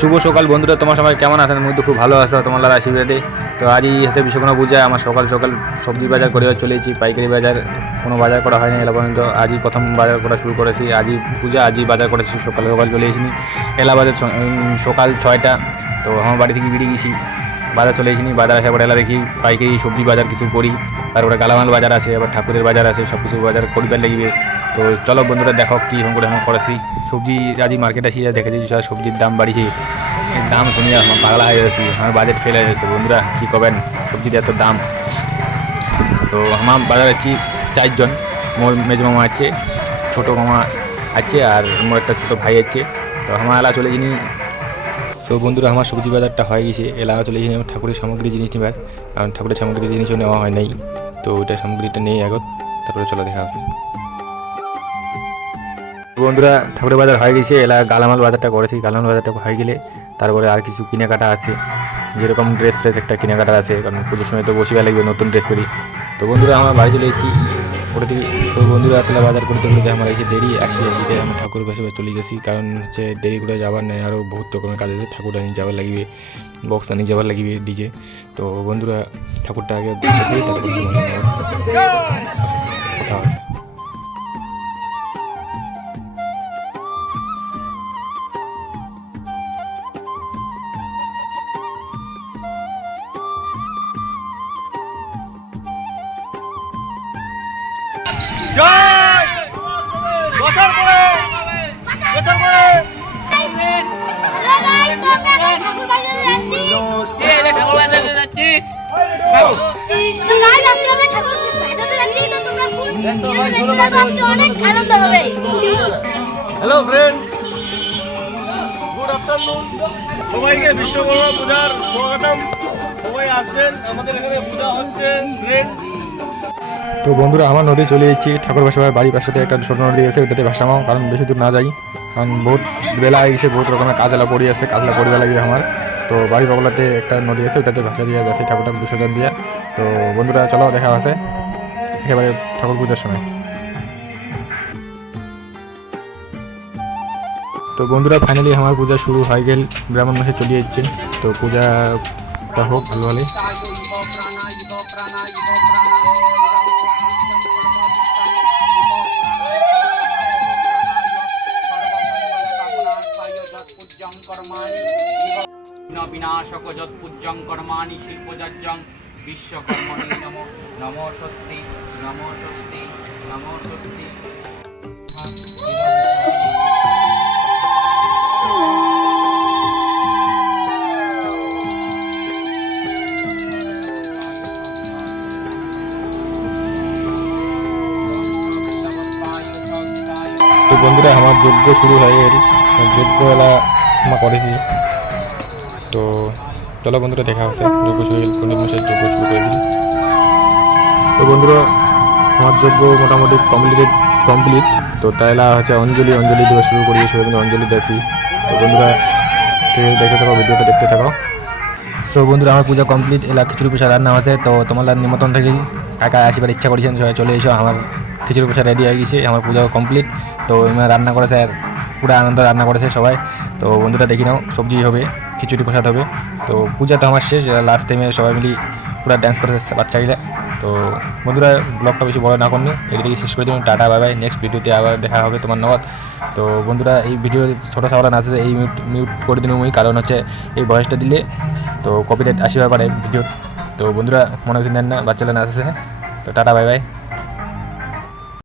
শুভ সকাল বন্ধুরা, তোমার সবাই কেমন আছেন? মুই তো খুব ভালো আছো তোমার আশীর্বাদে। তো আজই হচ্ছে বিশ্বকর্মা পূজা। আমার সকাল সকাল সবজি বাজার করে চলেছি, পাইকারি বাজার কোনো বাজার করা হয়নি এলা পর্যন্ত। আজই প্রথম বাজার করা শুরু করেছি। আজই পূজা, আজই বাজার করেছি। সকাল সকাল চলে এসেছি এলা বাজার সকাল 6টা। তো আমার বাড়ি থেকে বেরিয়ে গেছি, বাজার চলে এসেছি। বাজার আসার পরে এলা দেখি পাইকারি সবজি বাজার কিছু করি, তারপরে গালামাল বাজার আছে, আবার ঠাকুরের বাজার আছে, সব কিছু বাজার করিবার লাগবে। তো চলো বন্ধুরা দেখো কী করে আমার করেছি। সবজি আজই মার্কেট আসি দেখেছি সবজির দাম বাড়িছে, দাম শুনে আমার পাগলা হয়ে যাচ্ছি, আমার বাজেট ফেল হয়ে যাচ্ছে। বন্ধুরা কী করবেন, সবজির এত দাম। তো আমার বাজার আছি 4 জন। মোর মেজ মামা আছে, ছোটো মামা আছে, আর মোর একটা ছোটো ভাই আছে। তো আমার এলা চলে যিনি। তো বন্ধুরা আমার সবজি বাজারটা হয়ে গেছে, এলা চলে যিনি ঠাকুরের সামগ্রী জিনিস নেবার, কারণ ঠাকুরের সামগ্রী জিনিসও নেওয়া হয় নাই। তো ওইটা সামগ্রীটা নেই আগত, তারপরে চলো দেখা আছে। বন্ধুরা ঠাকুরের বাজার হয়ে গেছে, এলা গালামাল বাজারটা করেছি। গালামাল বাজারটা হয়ে গেলে তারপরে আর কিছু কেনাকাটা আছে, যেরকম ড্রেস ট্রেস একটা কেনাকাটা আছে, কারণ পুজোর সময় তো বসিবা লাগবে নতুন ড্রেস পরি। তো বন্ধুরা আমার বাড়ি চলে এসেছি ওটা থেকে। তো বন্ধুরা তাহলে বাজার করতে করতে আমার এসে দেরি আসি আমি ঠাকুর কাছে চলে গেছি, কারণ হচ্ছে দেরি করে যাবার নেই, আরও বহুত রকমের কাজ আছে। ঠাকুরটা নিয়ে যাবার লাগবে, বক্স নিয়ে যাবার লাগবে, ডিজে। তো বন্ধুরা ঠাকুরটা আগে দেখতে পাই, তারপর কথা হয়। Hello friend, good afternoon. সবাইকে বিশ্বকর্মা পূজার স্বাগতম। সবাই আসবেন, আমাদের এখানে পূজা হচ্ছে ফ্রেন্ড। তো বন্ধুরা আমার নদী চলে যাচ্ছি, ঠাকুর বাসার বাড়ির পাশে একটা ছোটো নদী আছে, ওটাতে ভাসামাও, কারণ বেশি দূর না যাই, কারণ বহুত বেলা গেছে, বহুত রকমের কাজলা পড়ি আছে, কাজলা পড়িবা লাগবে আমার। তো বাড়ির বগলাতে একটা নদী আছে, ওটাতে ভাসা দিয়ে যাচ্ছে ঠাকুরটা বিসর্জন দিয়া। তো বন্ধুরা চলো দেখা আছে একেবারে ঠাকুর পূজার সময়। তো বন্ধুরা ফাইনালি আমার পূজা শুরু হয়ে গেল, ব্রাহ্মণ মাসে চলে যাচ্ছে। তো পূজাটা হোক ভালো ভালো। বিনাশক যৎপূজ্যং কর্মাণি শিল্পযজ্ঞং বিশ্বকর্মণি নমো নমো স্বস্তি নমো স্বস্তি নমো স্বস্তি। তো বন্ধুরা আমার যজ্ঞ শুরু হয়ে গেল, যজ্ঞ এলা আমরা করেছি। তো চলো বন্ধুরা দেখা হচ্ছে, যজ্ঞ শুরু হয়ে পণ্ডিত মশাই যজ্ঞ শুরু করে দিই। তো বন্ধুরা আমার যজ্ঞ মোটামুটি কমপ্লিট। তো তাইলা হচ্ছে অঞ্জলি দেওয়া শুরু করি, সবাই অঞ্জলি দেছি। তো বন্ধুরা দেখতে থাকো, ভিডিওটা দেখতে থাকো। তো বন্ধুরা আমার পূজা কমপ্লিট, এলা খিচুড়ি পোষা রান্না আছে। তো তোমার নিমন্ত্রণ থেকে কাকা আসবার ইচ্ছা করেছেন, সবাই চলে এসো। আমার খিচুড়ি পোষা রেডি হয়ে গেছে, আমার পূজাও কমপ্লিট। তো রান্না করেছে, আর পুরো আনন্দ রান্না করেছে সবাই। তো বন্ধুরা দেখি নাও, সবজি হবে, খিচুড়ি প্রসাদ হবে। তো পূজা তো আমার শেষ, লাস্ট টাইমে সবাই মিলি পুরো ড্যান্স করেছে বাচ্চাগুলা। তো বন্ধুরা ব্লগটা বেশি বড় না করলে এদিকে শেষ করে দেবেন। টাটা বাই বাই, নেক্সট ভিডিওতে আবার দেখা হবে তোমার নবাদ। তো বন্ধুরা এই ভিডিও ছোটো সাওয়ালা না আছে, এই মিউট করে দিন মুই, কারণ হচ্ছে এই ভয়েসটা দিলে তো কপিরাইট আসিবার পারে ভিডিও। তো বন্ধুরা মনে হচ্ছে নেন না, বাচ্চারা না আসছে। তো টাটা বাই বাই।